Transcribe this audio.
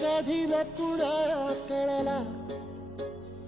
कधी न कुणाला कळला.